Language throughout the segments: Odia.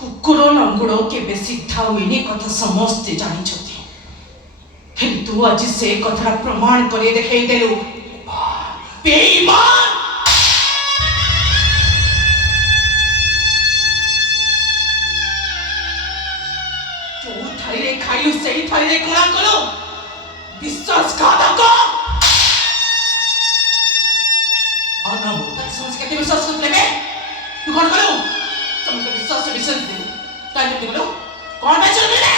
କୁକୁର ଲଙ୍ଗୁଡ଼ କେବେ ସିଧା ହୁଏନି କଥା ସମସ୍ତେ ଜାଣିଛନ୍ତି। ହେଲେ ତୁ ଆଜି ସେ କଥାଟା ପ୍ରମାଣ କରି ଦେଖେଇଦେଲୁ। ବେଇମାନ! ଯୋଉ ଥାଳିରେ ଖାଇଲୁ ସେଇ ଥାଳିରେ କଣା କଲୁ। ବିଶ୍ୱାସଘାତକ! ସମସ୍ତେ କେତେ ବିଶ୍ୱାସ କରୁଥିଲେ ବେ? ତୁ କଣ କଲୁ? ସମସ୍ତେ ବିଶ୍ୱାସ ଦେଲୁ କାହିଁ କେମିତି କଲୁ? କଣ ପାଇଁ ଚଳିଲେ?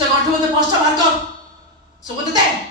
Se guarda de posta marco. Subete te.